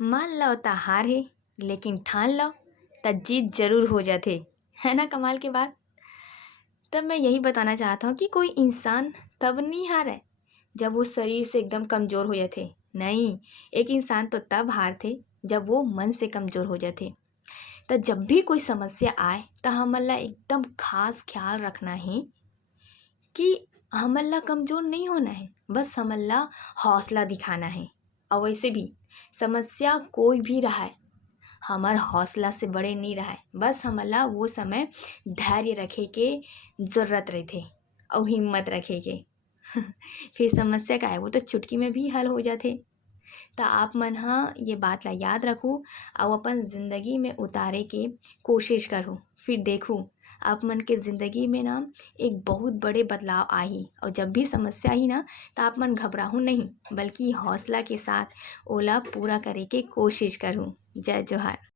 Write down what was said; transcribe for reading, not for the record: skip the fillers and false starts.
मान लो त हार है, लेकिन ठान लो त जीत जरूर हो जाते। है ना कमाल की बात। तब मैं यही बताना चाहता हूँ कि कोई इंसान तब नहीं हारा है जब वो शरीर से एकदम कमज़ोर हो जाते। नहीं, एक इंसान तो तब हारते जब वो मन से कमज़ोर हो जाते। तो जब भी कोई समस्या आए तो हमला एकदम खास ख्याल रखना है कि हमला कमज़ोर नहीं होना है, बस हमला हौसला दिखाना है। और वैसे भी समस्या कोई भी रहा है, हमार हौसला से बड़े नहीं रहा है, बस हमला वो समय धैर्य रखे के ज़रूरत रहते और हिम्मत रखे के। फिर समस्या का है वो तो चुटकी में भी हल हो जाते। तो आप मन हाँ ये बात ला याद रखूँ और अपन ज़िंदगी में उतारे के कोशिश करूँ। फिर देखूँ आप मन के ज़िंदगी में ना एक बहुत बड़े बदलाव आई। और जब भी समस्या आई ना तो आप मन घबराहूँ नहीं, बल्कि हौसला के साथ ओला पूरा करे के कोशिश करूँ। जय जोहार।